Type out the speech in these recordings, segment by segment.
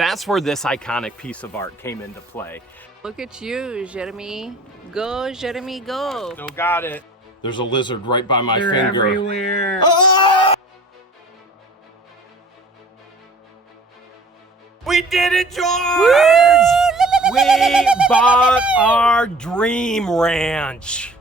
That's where this iconic piece of art came into play. Look at you, Jeremy. Go, Jeremy, go. Still got it. There's a lizard right by my They're finger. everywhere. Oh! We did it, George! We bought our dream ranch.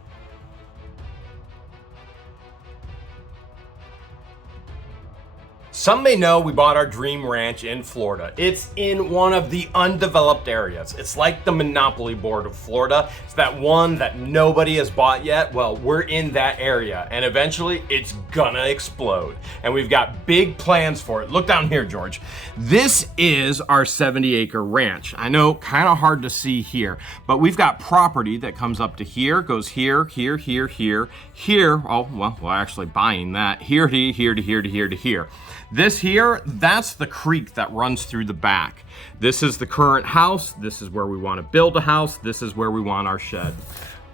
Some may know we bought our dream ranch in Florida. It's in one of the undeveloped areas. It's like the Monopoly board of Florida. It's that one that nobody has bought yet. Well, we're in that area, and eventually it's gonna explode. And we've got big plans for it. Look down here, George. This is our 70-acre ranch. I know, kind of hard to see here, but we've got property that comes up to here, goes here, here, here, here, here. Oh, well, we're actually buying that. Here to here to here to here to here. This here, that's the creek that runs through the back. This is the current house. This is where we want to build a house. This is where we want our shed.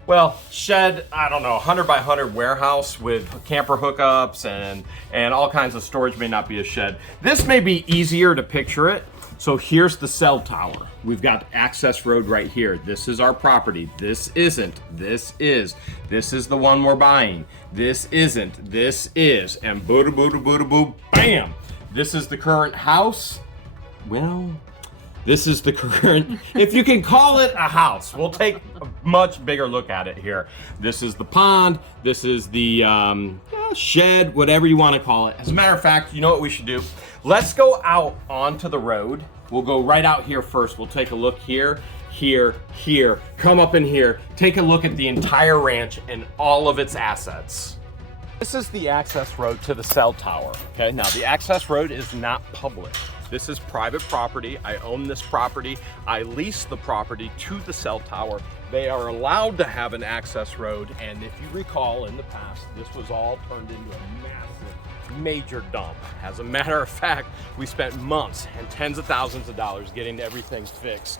Well, shed, I don't know, 100 by 100 warehouse with camper hookups and all kinds of storage. May not be a shed. This may be easier to picture it. So here's the cell tower. We've got access road right here. This is our property. This isn't. This is. This is the one we're buying. This isn't. This is. And boo boo boo boo bam. This is the current house. Well, this is the current, if you can call it a house. We'll take a much bigger look at it here. This is the pond. This is the shed, whatever you want to call it. As a matter of fact, you know what we should do? Let's go out onto the road. We'll go right out here first. We'll take a look here, here, here. Come up in here. Take a look at the entire ranch and all of its assets. This is the access road to the cell tower. Okay, now the access road is not public. This is private property. I own this property. I lease the property to the cell tower. They are allowed to have an access road, and if you recall in the past, this was all turned into a massive, major dump. As a matter of fact, we spent months and tens of thousands of dollars getting everything fixed.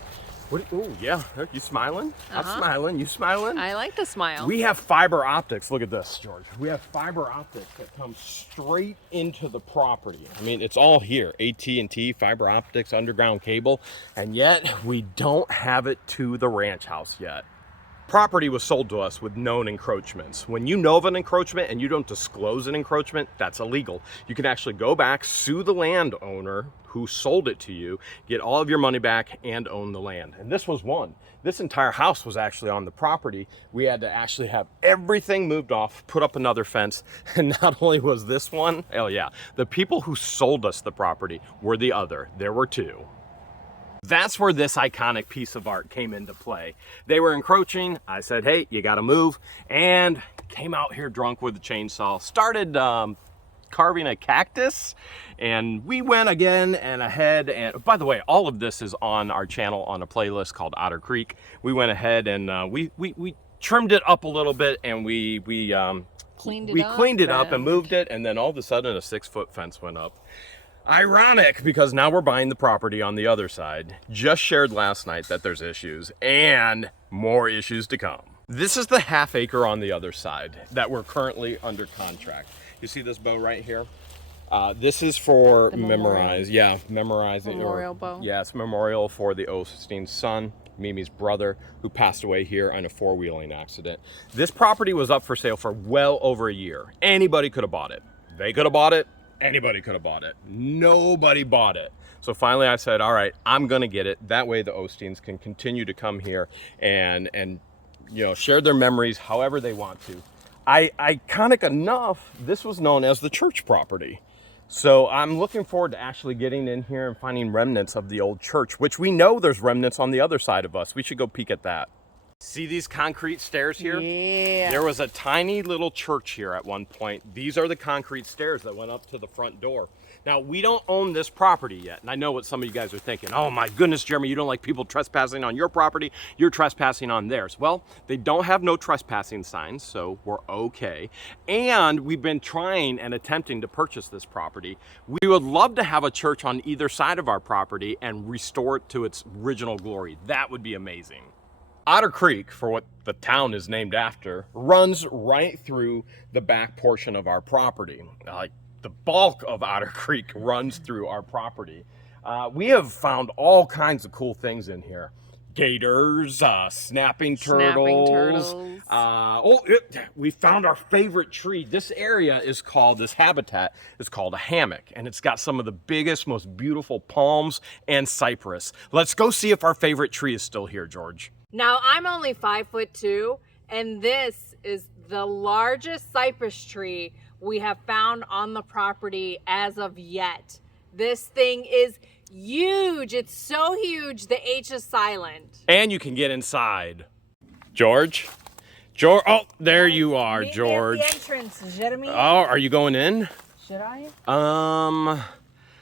Oh, yeah, you smiling? I'm smiling, you smiling? I like to smile. We have fiber optics. Look at this, George. We have fiber optics that come straight into the property. I mean, it's all here. AT&T, fiber optics, underground cable, and yet we don't have it to the ranch house yet. Property was sold to us with known encroachments. When you know of an encroachment and you don't disclose an encroachment, that's illegal. You can actually go back, sue the landowner who sold it to you, get all of your money back, and own the land. And this was one. This entire house was actually on the property. We had to actually have everything moved off, put up another fence, and not only was this one, oh yeah, the people who sold us the property were the other. There were two. That's where this iconic piece of art came into play. They were encroaching. I said, hey, you gotta move. And came out here drunk with a chainsaw, started carving a cactus. And we went again and ahead. And by the way, all of this is on our channel on a playlist called Otter Creek. We went ahead and we trimmed it up a little bit, and we cleaned it up and moved it. And then all of a sudden a 6-foot fence went up. Ironic, because now we're buying the property on the other side. Just shared last night that there's issues and more issues to come. This is the ½ acre on the other side that we're currently under contract. You see this bow right here? This is for memorize. Yeah, memorizing. Memorial bow. Yeah, it's memorial for the Osteen's son, Mimi's brother, who passed away here in a 4-wheeling accident. This property was up for sale for well over a year. Anybody could have bought it. They could have bought it. Anybody could have bought it. Nobody bought it. So finally I said, all right, I'm gonna get it. That way the Osteens can continue to come here and you know, share their memories however they want to. Iconic enough, this was known as the church property. So I'm looking forward to actually getting in here and finding remnants of the old church, which we know there's remnants on the other side of us. We should go peek at that. See these concrete stairs here? Yeah. There was a tiny little church here at one point. These are the concrete stairs that went up to the front door. Now, we don't own this property yet, and I know what some of you guys are thinking. Oh my goodness, Jeremy, you don't like people trespassing on your property, you're trespassing on theirs. Well, they don't have no trespassing signs, so we're okay. And we've been trying and attempting to purchase this property. We would love to have a church on either side of our property and restore it to its original glory. That would be amazing. Otter Creek, for what the town is named after, runs right through the back portion of our property. Like the bulk of Otter Creek runs through our property. We have found all kinds of cool things in here. Gators, snapping turtles. We found our favorite tree. This area is called, this habitat is called a hammock, and it's got some of the biggest, most beautiful palms and cypress. Let's go see if our favorite tree is still here, George. Now, I'm only 5'2", and this is the largest cypress tree we have found on the property as of yet. This thing is huge. It's so huge, the H is silent. And you can get inside. George? Oh, there you are, Meet me George. at the entrance, Jeremy. Oh, are you going in? Should I?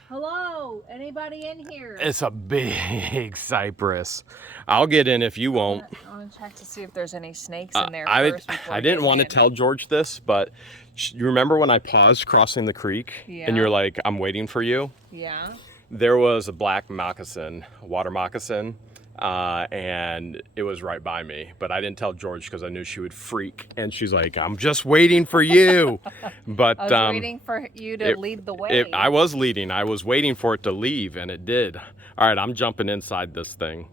Hello, anybody in here? It's a big cypress. I'll get in if you won't. I want to check to see if there's any snakes in there I first. before didn't getting want to in. tell George this, but you remember when I paused crossing the creek? Yeah. And you're like, I'm waiting for you? Yeah. There was a black moccasin, a water moccasin, and it was right by me. But I didn't tell George because I knew she would freak. And she's like, I'm just waiting for you. But I was waiting for you to lead the way. I was leading. I was waiting for it to leave, and it did. All right, I'm jumping inside this thing.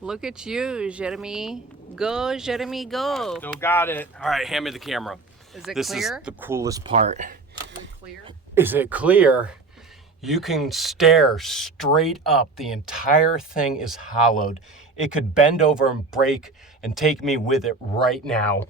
Look at you, Jeremy. Go, Jeremy, go. Still got it. All right, hand me the camera. Is it This clear? is the coolest part. Is it clear? Is it clear? You can stare straight up. The entire thing is hollowed. It could bend over and break and take me with it right now.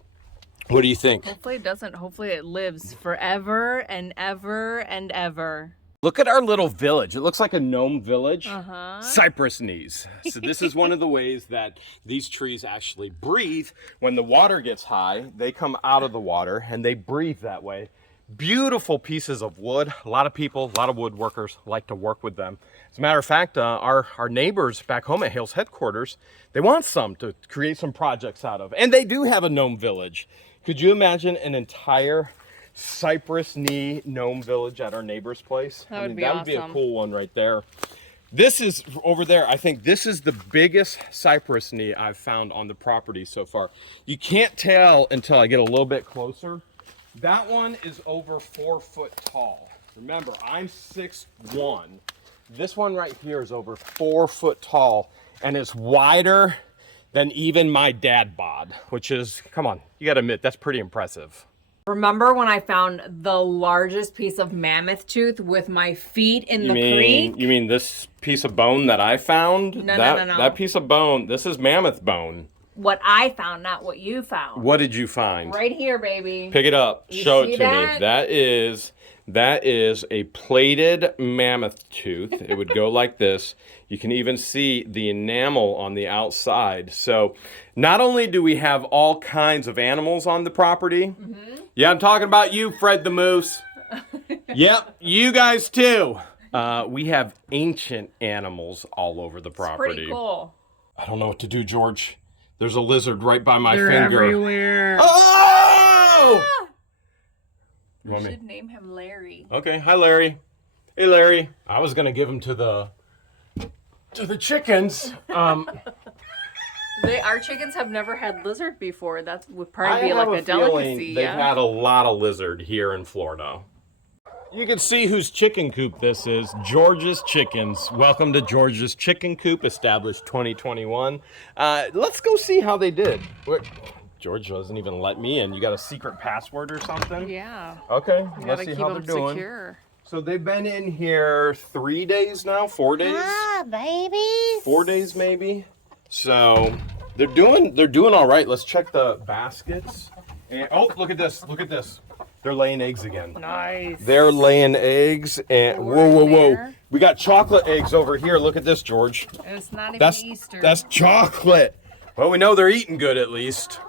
What do you think? Hopefully it doesn't. Hopefully it lives forever and ever and ever. Look at our little village. It looks like a gnome village. Uh-huh. Cypress knees. So this is one of the ways that these trees actually breathe. When the water gets high, they come out of the water and they breathe that way. Beautiful pieces of wood. A lot of people, a lot of woodworkers like to work with them. As a matter of fact, our neighbors back home at Hale's headquarters, they want some to create some projects out of. And they do have a gnome village. Could you imagine an entire cypress knee gnome village at our neighbor's place? That would be that would be a awesome. cool one right there. This is over there. I think this is the biggest cypress knee I've found on the property so far. You can't tell until I get a little bit closer. That one is over 4 foot tall. Remember, I'm 6'1". This one right here is over 4 foot tall, and it's wider than even my dad bod, which is, come on, you gotta admit, that's pretty impressive. Remember when I found the largest piece of mammoth tooth with my feet in the creek? You mean this piece of bone that I found? No. That piece of bone, this is mammoth bone. What I found, not what you found. What did you find? Right here, baby. Pick it up. Show it see to that? me. That is a plated mammoth tooth. It would go like this. You can even see the enamel on the outside. So not only do we have all kinds of animals on the property. Yeah, I'm talking about you, Fred the Moose. Yep, you guys too. We have ancient animals all over the property. Pretty cool. I don't know what to do, George. There's a lizard right by my They're finger. everywhere. Oh! You We want me? should name him Larry. Okay, hi Larry. Hey Larry. I was gonna give him to the chickens. Our chickens have never had lizard before. That would I probably be have like a feeling delicacy. they've Yeah. had a lot of lizard here in Florida. You can see whose chicken coop this is. George's Chickens. Welcome to George's Chicken Coop, established 2021. Let's go see how they did. George doesn't even let me in. You got a secret password or something? Yeah. Okay, You let's gotta see keep how they're them doing. secure. So they've been in here 3 days now, 4 days? babies. 4 days maybe. So they're doing all right. Let's check the baskets. And oh, look at this. They're laying eggs again. Nice. They're laying eggs and We're in whoa. there. We got chocolate eggs over here. Look at this, George. It's not even That's Easter. that's chocolate. Well, we know they're eating good at least.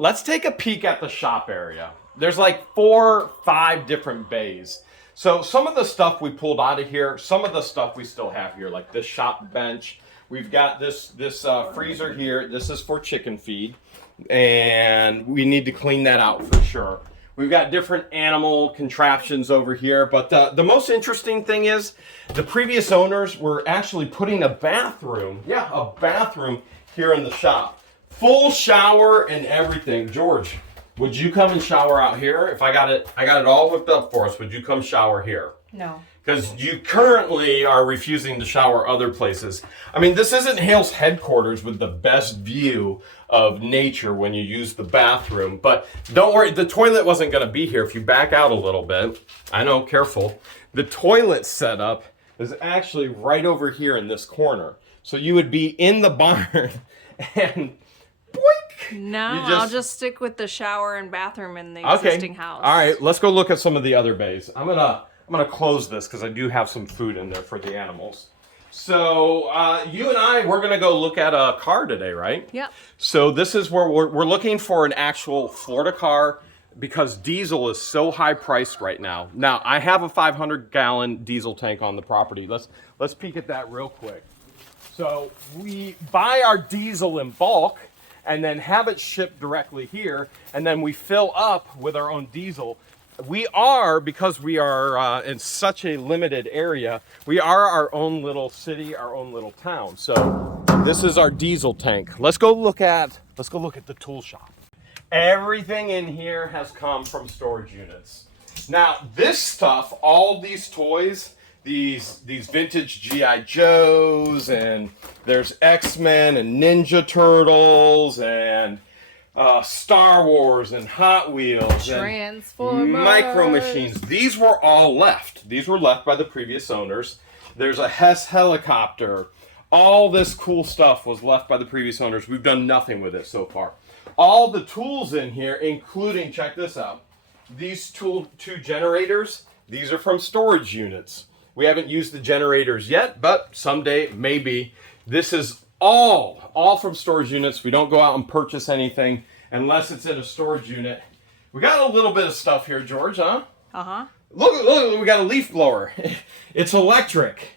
Let's take a peek at the shop area. There's like 4, 5 different bays. So some of the stuff we pulled out of here, some of the stuff we still have here, like this shop bench. We've got this freezer here. This is for chicken feed, and we need to clean that out for sure. We've got different animal contraptions over here, but the most interesting thing is the previous owners were actually putting a bathroom here in the shop. Full shower and everything. George, would you come and shower out here? If I got it all hooked up for us, would you come shower here? No. because you currently are refusing to shower other places. I mean, this isn't Hale's headquarters with the best view of nature when you use the bathroom, but don't worry, the toilet wasn't going to be here. If you back out a little bit, I know, careful. The toilet setup is actually right over here in this corner. So you would be in the barn and boink! No, I'll just stick with the shower and bathroom in the existing house. All right, let's go look at some of the other bays. I'm gonna close this because I do have some food in there for the animals. So you and I, we're gonna go look at a car today, right? Yep. So this is where we're looking for an actual Florida car because diesel is so high priced right now. Now I have a 500-gallon diesel tank on the property. Let's peek at that real quick. So we buy our diesel in bulk and then have it shipped directly here, and then we fill up with our own diesel. We are, because we are in such a limited area, we are our own little city, our own little town. So this is our diesel tank. Let's go look at the tool shop. Everything in here has come from storage units. Now this stuff, all these toys, these vintage G.I. Joes, and there's X-Men and Ninja Turtles and Star Wars and Hot Wheels Transformers. and Micro Machines. These were all left. These were left by the previous owners. There's a Hess helicopter. All this cool stuff was left by the previous owners. We've done nothing with it so far. All the tools in here, including, check this out, these two generators, these are from storage units. We haven't used the generators yet, but someday, maybe. This is all from storage units. We don't go out and purchase anything unless it's in a storage unit. We got a little bit of stuff here, George, huh? Uh-huh. Look, we got a leaf blower. It's electric.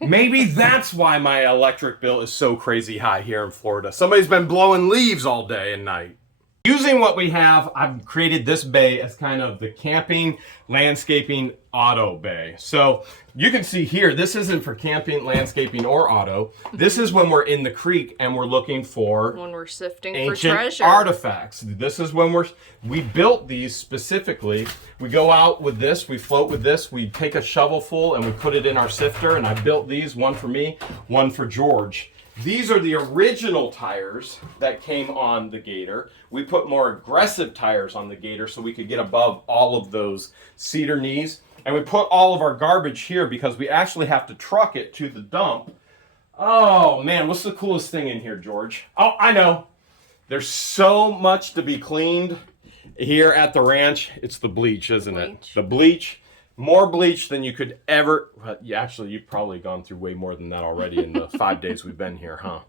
Maybe that's why my electric bill is so crazy high here in Florida. Somebody's been blowing leaves all day and night. Using what we have, I've created this bay as kind of the camping, landscaping, auto bay. So you can see here, this isn't for camping, landscaping, or auto. This is when we're in the creek and we're looking for When we're sifting for ancient treasure. artifacts. This is when we built these specifically. We go out with this, we float with this, we take a shovelful and we put it in our sifter, and I built these, one for me, one for George. These are the original tires that came on the Gator. We put more aggressive tires on the Gator so we could get above all of those cedar knees. And we put all of our garbage here because we actually have to truck it to the dump. Oh man, what's the coolest thing in here, George? Oh, I know. There's so much to be cleaned here at the ranch. It's the bleach, isn't it? The bleach. More bleach than you could ever. Well, actually, you've probably gone through way more than that already in the 5 days we've been here, huh?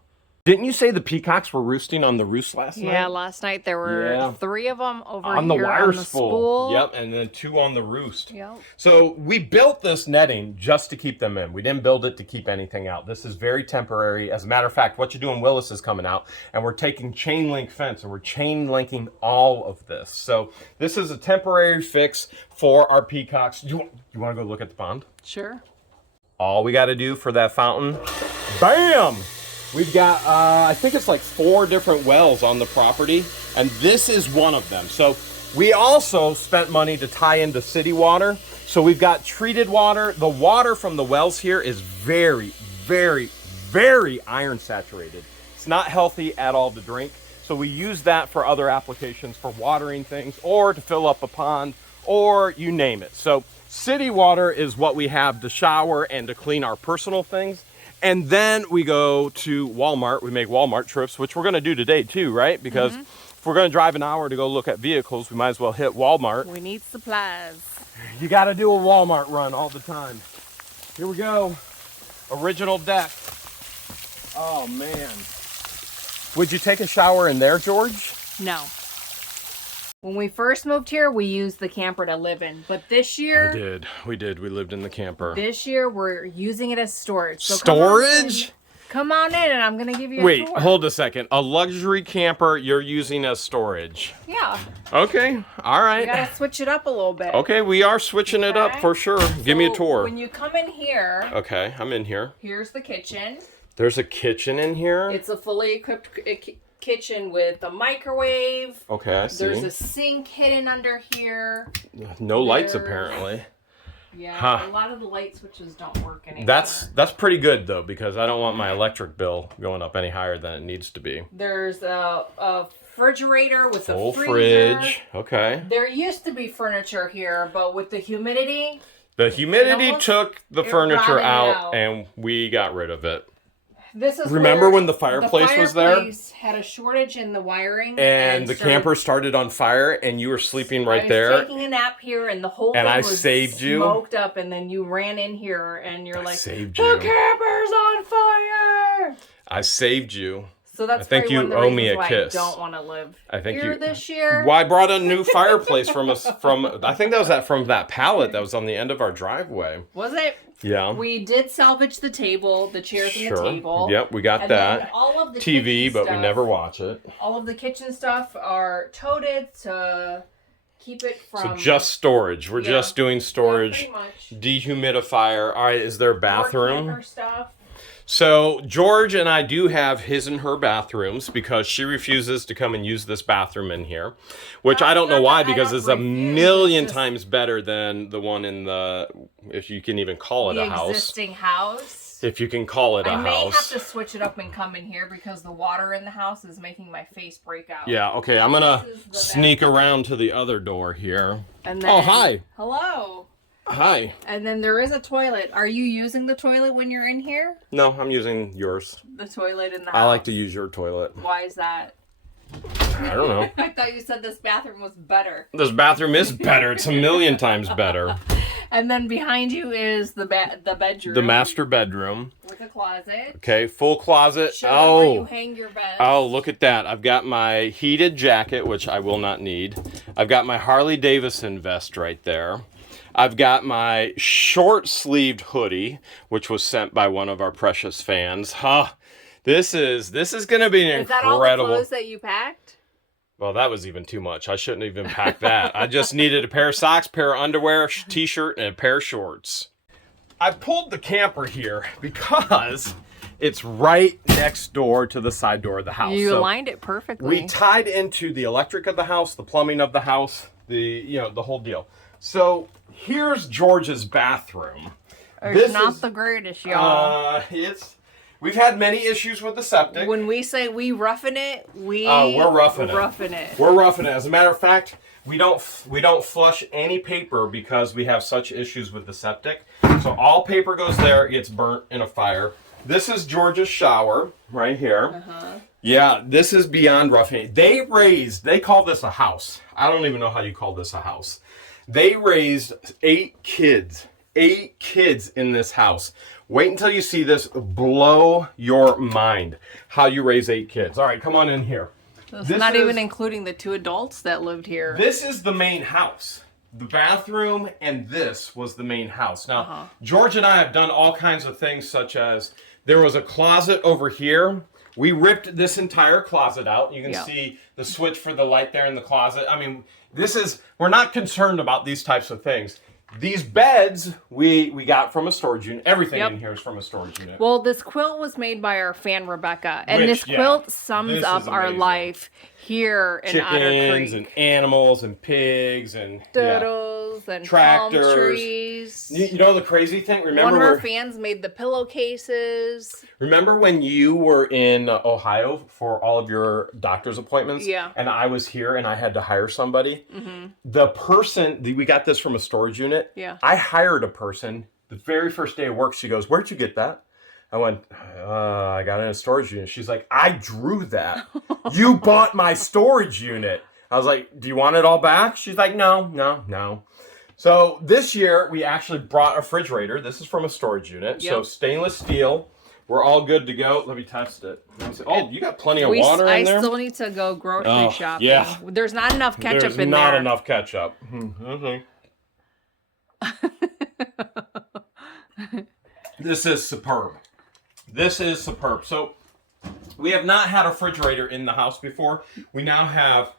Didn't you say the peacocks were roosting on the roost last night? Yeah, last night there were 3 of them over on the here wire on the spool. Yep, and then 2 on the roost. Yep. So we built this netting just to keep them in. We didn't build it to keep anything out. This is very temporary. As a matter of fact, What You Do in Willis is coming out, and we're taking chain link fence and we're chain linking all of this. So this is a temporary fix for our peacocks. You want to go look at the pond? Sure. All we got to do for that fountain, bam! We've got, I think it's like 4 different wells on the property, and this is one of them. So we also spent money to tie into city water. So we've got treated water. The water from the wells here is very, very, very iron saturated. It's not healthy at all to drink. So we use that for other applications, for watering things or to fill up a pond or you name it. So city water is what we have to shower and to clean our personal things. And then we go to Walmart. We make Walmart trips, which we're going to do today too, right? Because if we're going to drive an hour to go look at vehicles, we might as well hit Walmart. We need supplies. You got to do a Walmart run all the time. Here we go. Original deck. Oh, man. Would you take a shower in there, George? No. When we first moved here, we used the camper to live in. But this year... We did. We lived in the camper. This year, we're using it as storage. So storage? Come on in and I'm going to give you a Wait, tour. hold a second. A luxury camper you're using as storage. Yeah. Okay. All right. You got to switch it up a little bit. Okay, we are switching it up for sure. Give me a tour. When you come in here... Okay, I'm in here. Here's the kitchen. There's a kitchen in here? It's a fully equipped kitchen with a microwave. Okay, I see. There's a sink hidden under here. No lights, apparently. Yeah, Huh. a lot of the light switches don't work anymore. That's pretty good though, because I don't want my electric bill going up any higher than it needs to be. There's a refrigerator with Full a freezer. fridge. Okay. There used to be furniture here, but with the humidity, The humidity almost- took the it furniture rotted out, out. and we got rid of it. this is Remember where when the fireplace was there? The fireplace had a shortage in the wiring, And the camper started on fire, and you were sleeping right there. I was taking a nap here, and the whole And thing I was saved you. smoked up, and then you ran in here, and you're like, saved the you. camper's on fire. I saved you. So that's I think probably you one of the owe me reasons a why kiss. I don't want to live I think here you. this year. Well, I brought a new fireplace from us. I think that was from that pallet that was on the end of our driveway. Was it? Yeah. We did salvage the table, the chairs and the table. Yep, we got And then that. all of the TV, kitchen but we stuff- never watch it. All of the kitchen stuff are toted to keep it from... So just storage. We're Yeah. just doing storage. Yeah, pretty much. Dehumidifier. All right, is there a bathroom? Door camper stuff. So George and I do have his and her bathrooms because she refuses to come and use this bathroom in here, which I don't know why, because it's a million times better than the one in the, if you can even call it a house. The existing house. If you can call it a I may have house. to switch it up and come in here because the water in the house is making my face break out. Yeah, okay, I'm gonna This is the sneak around to the other door here. And then, Oh, hi. Hello. Hi. And then there is a toilet. Are you using the toilet when you're in here? No, I'm using yours. The toilet in the house. I like to use your toilet. Why is that? I don't know. I thought you said this bathroom was better. This bathroom is better. It's a million times better. And then behind you is the bedroom. The master bedroom. With a closet. Okay, full closet. Show where you hang your bed. Oh, look at that. I've got my heated jacket, which I will not need. I've got my Harley Davidson vest right there. I've got my short-sleeved hoodie, which was sent by one of our precious fans. Huh. This is going to be an Is that all incredible... the clothes that you packed? Well, that was even too much. I shouldn't even pack that. I just needed a pair of socks, pair of underwear, t-shirt, and a pair of shorts. I pulled the camper here because it's right next door to the side door of the house. You So aligned it perfectly. we tied into the electric of the house, the plumbing of the house, the whole deal. So here's George's bathroom. It's not the greatest, y'all. We've had many issues with the septic. When we say we roughing it, we're roughing it. We're roughing it. As a matter of fact, we don't flush any paper because we have such issues with the septic. So all paper goes there, gets burnt in a fire. This is George's shower right here. Yeah, this is beyond roughing it. They call this a house. I don't even know how you call this a house. They raised 8 kids. 8 kids in this house. Wait until you see this blow your mind. How you raise 8 kids. All right, come on in here. It's not even including the 2 adults that lived here. This is the main house. The bathroom and this was the main house. Now, George and I have done all kinds of things, such as there was a closet over here. We ripped this entire closet out. You can see the switch for the light there in the closet. I mean, we're not concerned about these types of things. These beds we got from a storage unit. Everything in here is from a storage unit. Well, this quilt was made by our fan Rebecca, and this quilt sums up our life here in Otter Creek. Chickens and animals and pigs and turtles and tractors. palm trees. You know the crazy thing? One of our fans made the pillowcases. Remember when you were in Ohio for all of your doctor's appointments? Yeah. And I was here and I had to hire somebody? The person, we got this from a storage unit. Yeah. I hired a person. The very first day of work, she goes, "Where'd you get that?" I went, "I got it in a storage unit." She's like, "I drew that. You bought my storage unit." I was like, "Do you want it all back?" She's like, No. So this year, we actually brought a refrigerator. This is from a storage unit. So stainless steel. We're all good to go. Let me test it. Oh, you got plenty of water in there? I still need to go grocery shopping. Yeah. There's not enough ketchup There's in not there. enough ketchup. Okay. This is superb. This is superb. So we have not had a refrigerator in the house before. We now have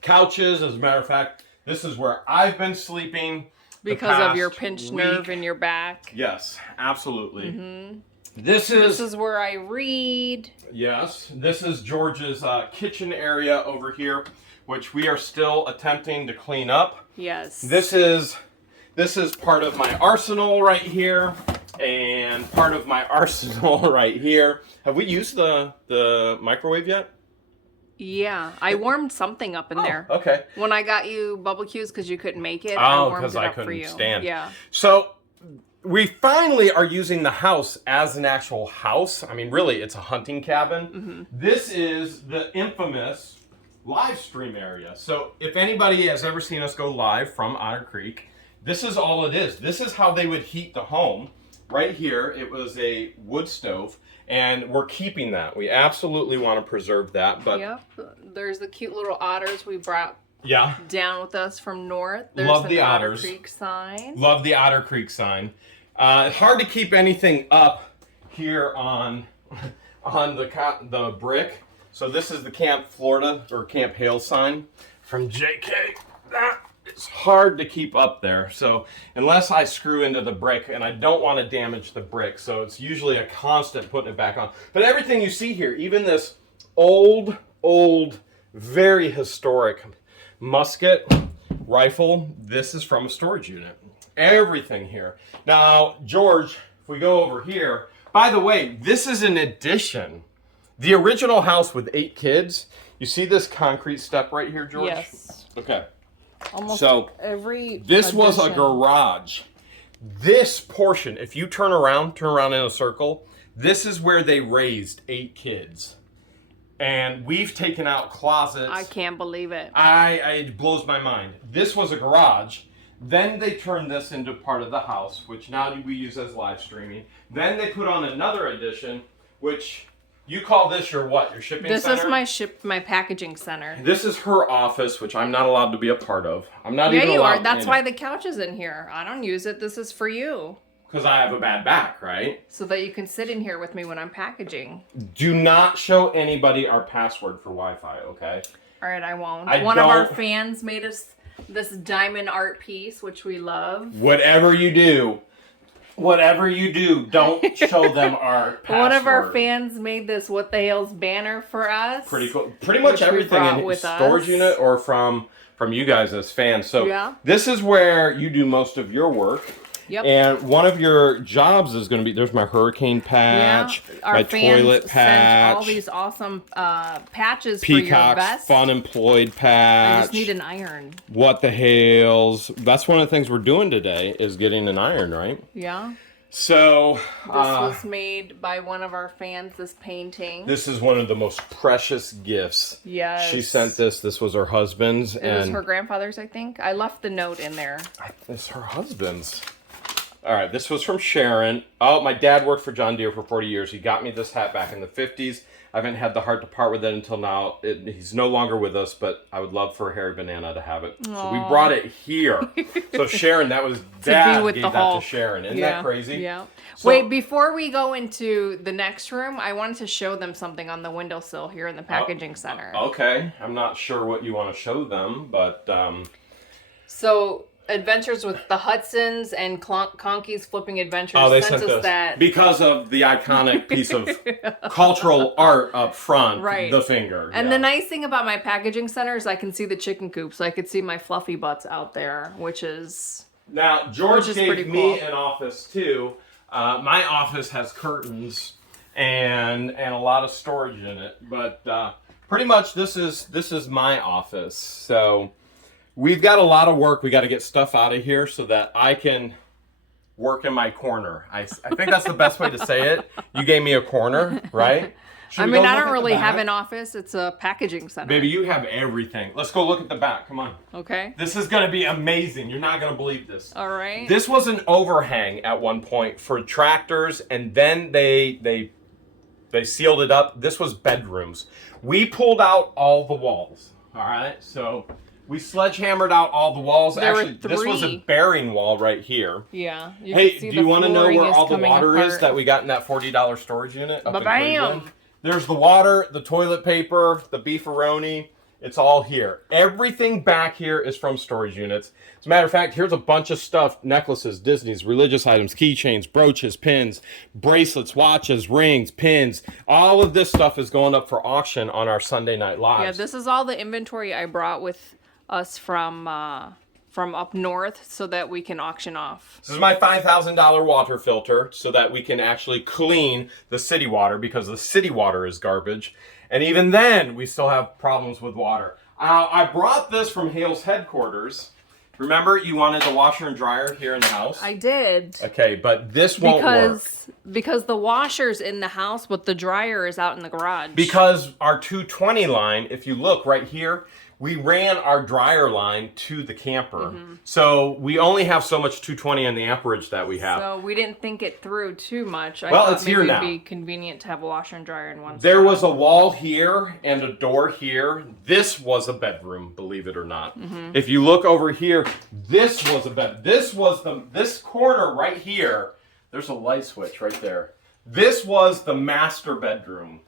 couches. As a matter of fact, this is where I've been sleeping because of your pinched nerve in your back. Yes, absolutely. Mm-hmm. This is where I read. Yes, this is George's kitchen area over here, which we are still attempting to clean up. Yes. This is this is part of my arsenal right here, and part of my arsenal right here. Have we used the microwave yet? Yeah, I warmed something up in there. Okay. When I got you bubble cubes because you couldn't make it, I warmed because it I up for couldn't you. stand. Yeah. So we finally are using the house as an actual house. I mean, really, it's a hunting cabin. Mm-hmm. This is the infamous live stream area. So if anybody has ever seen us go live from Otter Creek, this is all it is. This is how they would heat the home. Right here, it was a wood stove, and we're keeping that. We absolutely want to preserve that. But Yep. There's the cute little otters we brought down with us from north. There's Love the Otter otters. Creek sign. Love the Otter Creek sign. Hard to keep anything up here on the brick. So this is the Camp Florida or Camp Hale sign from JK. It's hard to keep up there. So unless I screw into the brick, and I don't want to damage the brick, so it's usually a constant putting it back on. But everything you see here, even this old, very historic musket rifle, this is from a storage unit. Everything here. Now, George, if we go over here, by the way, this is an addition. The original house with 8 kids, you see this concrete step right here, George? Yes. Okay. Almost So every this was a addition. garage. This portion, if you turn around in a circle, this is where they raised 8 kids. And we've taken out closets. I can't believe it. It blows my mind. This was a garage. Then they turned this into part of the house, which now we use as live streaming. Then they put on another addition, which you call this your what? Your shipping This center? is my packaging center. This is her office, which I'm not allowed to be a part of. I'm not Yeah, even you allowed. are. That's why the couch is in here. I don't use it. This is for you. Because I have a bad back, right? So that you can sit in here with me when I'm packaging. Do not show anybody our password for Wi-Fi, okay? All right, I won't. I One of our don't- fans made us this diamond art piece, which we love. Whatever you do, don't show them our password. One of our fans made this What the Hale's banner for us. Pretty cool. Pretty much Which we everything brought in with storage us. unit or from you guys as fans. So Yeah. this is where you do most of your work. Yep. And one of your jobs is going to be, there's my hurricane patch, Our my fans toilet sent patch, all these awesome patches for your Peacock's vest. fun employed I patch. just need an iron. What the Hales. That's one of the things we're doing today is getting an iron, right? Yeah. So This was made by one of our fans, this painting. this is one of the most precious gifts. Yes. She sent this. This was her husband's. It was her grandfather's, I think. I left the note in there. It's her husband's. All right, this was from Sharon. Oh, my dad worked for John Deere for 40 years. He got me this hat back in the 50s. I haven't had the heart to part with it until now. He's no longer with us, but I would love for Harry Banana to have it. So we brought it here. So Sharon, that was Dad with gave the that Hall. to Sharon. Isn't that crazy? Yeah. So- Wait, before we go into the next room, I wanted to show them something on the windowsill here in the packaging center. Okay, I'm not sure what you want to show them, but So, Adventures with the Hudsons and Conky's Flipping Adventures they sent sent us this that. because of the iconic piece of cultural art up front, Right. the finger. And yeah. the nice thing about my packaging center is I can see the chicken coops. I could see my fluffy butts out there, which is... Now, George Which is gave pretty me cool. an office too. My office has curtains and a lot of storage in it, but pretty much this is my office. So we've got a lot of work. We got to get stuff out of here so that I can work in my corner. I think that's the best way to say it. You gave me a corner, right? Should I we mean, go I look don't at the really have back? an office. It's a packaging center. Baby, you have everything. Let's go look at the back. Come on. Okay. This is going to be amazing. You're not going to believe this. All right. This was an overhang at one point for tractors, and then they sealed it up. This was bedrooms. We pulled out all the walls. All right, so we sledgehammered out all the walls. There were Actually, this was a 3. bearing wall right here. Yeah. You Hey, can see do the you want to know flooring where is all the coming water is apart. that we got in that $40 storage unit? Up in Ba-bam! Cleveland? There's the water, the toilet paper, the beefaroni. It's all here. Everything back here is from storage units. As a matter of fact, here's a bunch of stuff: necklaces, Disney's, religious items, keychains, brooches, pins, bracelets, watches, rings, pins. All of this stuff is going up for auction on our Sunday Night Lives. Yeah, this is all the inventory I brought with us from from up north so that we can auction off. This is my $5,000 water filter so that we can actually clean the city water because the city water is garbage. And even then, we still have problems with water. I brought this from Hale's headquarters. Remember, you wanted the washer and dryer here in the house? I did. Okay, but this won't work. Because the washer's in the house, but the dryer is out in the garage. Because our 220 line, if you look right here, we ran our dryer line to the camper. So we only have so much 220 in the amperage that we have. So we didn't think it through too much. I Well, thought it's maybe here it'd now. be convenient to have a washer and dryer in one There spot. was a wall here and a door here. This was a bedroom, believe it or not. If you look over here, this was a bed. This corner right here, there's a light switch right there. This was the master bedroom.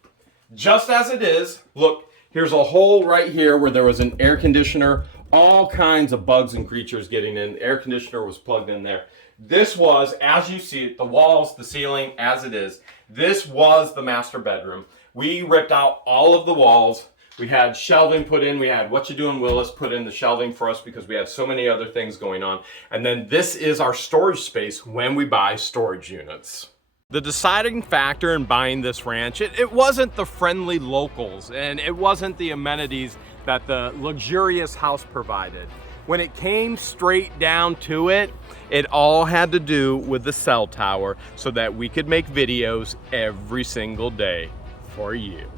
Just as it is, look, here's a hole right here where there was an air conditioner, all kinds of bugs and creatures getting in. The air conditioner was plugged in there. This was, as you see it, the walls, the ceiling, as it is. This was the master bedroom. We ripped out all of the walls. We had shelving put in. We had What You Doing Willis put in the shelving for us because we had so many other things going on. And then this is our storage space when we buy storage units. The deciding factor in buying this ranch, it wasn't the friendly locals and it wasn't the amenities that the luxurious house provided. When it came straight down to it, it all had to do with the cell tower so that we could make videos every single day for you.